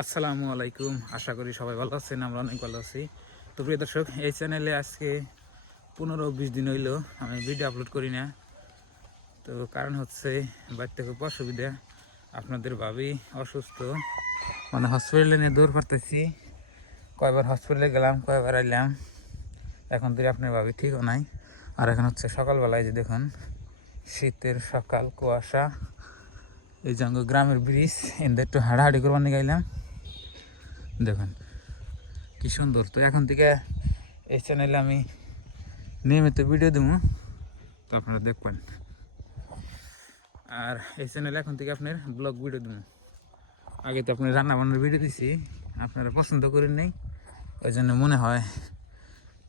আসসালামু আলাইকুম। আশা করি সবাই ভালো আছেন, আমরা অনেক ভালো আছি। তো প্রিয় দর্শক, এই চ্যানেলে আজকে 15-20 দিন হইলো আমি ভিডিও আপলোড করি না। তো কারণ হচ্ছে বাড়িতে খুব অসুবিধা, আপনাদের ভাবি অসুস্থ, মানে হসপিটালে নিয়ে দৌড় করতেছি। কয়বার হসপিটালে গেলাম, কয়বার আইলাম, এখন তো আপনার ভাবি ঠিকও নাই। আর এখন হচ্ছে সকালবেলায়, যে দেখুন শীতের সকাল, কুয়াশা, এই যে গ্রামের ব্রিজ এদের একটু হাঁটাহাঁটি করবার নিয়ে গেলাম। দেখুন কি সুন্দর। তো এখন থেকে এই চ্যানেলে আমি নিয়মিত ভিডিও দেবো, তো আপনারা দেখবেন। আর এই চ্যানেলে এখন থেকে আপনার ব্লগ ভিডিও দেবো। আগে তো আপনার রান্না বান্নার ভিডিও দিছি, আপনারা পছন্দ করেন নাই, ওই জন্য মনে হয়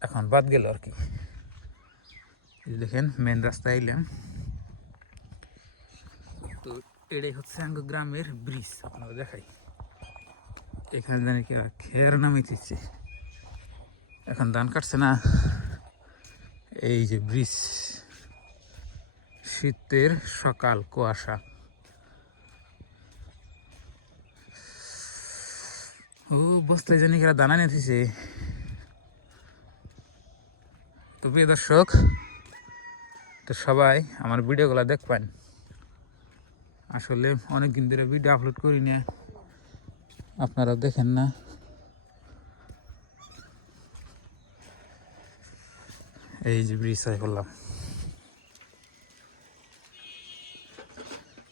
এখন বাদ গেল আর কি। দেখেন মেন রাস্তায় এলাম, তো এটাই হচ্ছে গ্রামের ব্রিজ। আপনারা দেখাই, এখানে জানি কি খেয়ার নামিয়েছে, এখন ধান কাটছে না। এই যে ব্রিজ, শীতের সকাল, কুয়াশা, ও বস্তায় জানি কেরা দানা নিতেছে। তো প্রিয় দর্শক, তো সবাই আমার ভিডিওগুলো দেখবেন। আসলে অনেক দিন ধরে ভিডিও আপলোড করি না, আপনারা দেখেন না। এই যে ব্রিজ করলাম।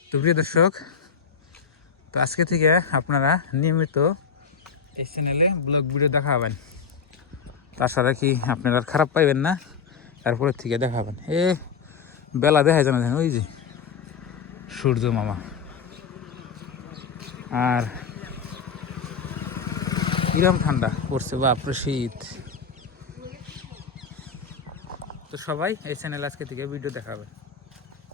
তো প্রিয় দর্শক, তো আজকে থেকে আপনারা নিয়মিত এই চ্যানেলে ব্লগ ভিডিও দেখাবেন। তাছাড়া কি আপনারা খারাপ পাইবেন না, তারপরে থেকে দেখাবেন। বেলা দেখা যায় না, ওই যে সূর্য মামা। আর কিরম ঠান্ডা পড়ছে, বাপরে শীত। তো সবাই এই চ্যানেলে আজকে থেকে ভিডিও দেখাবেন।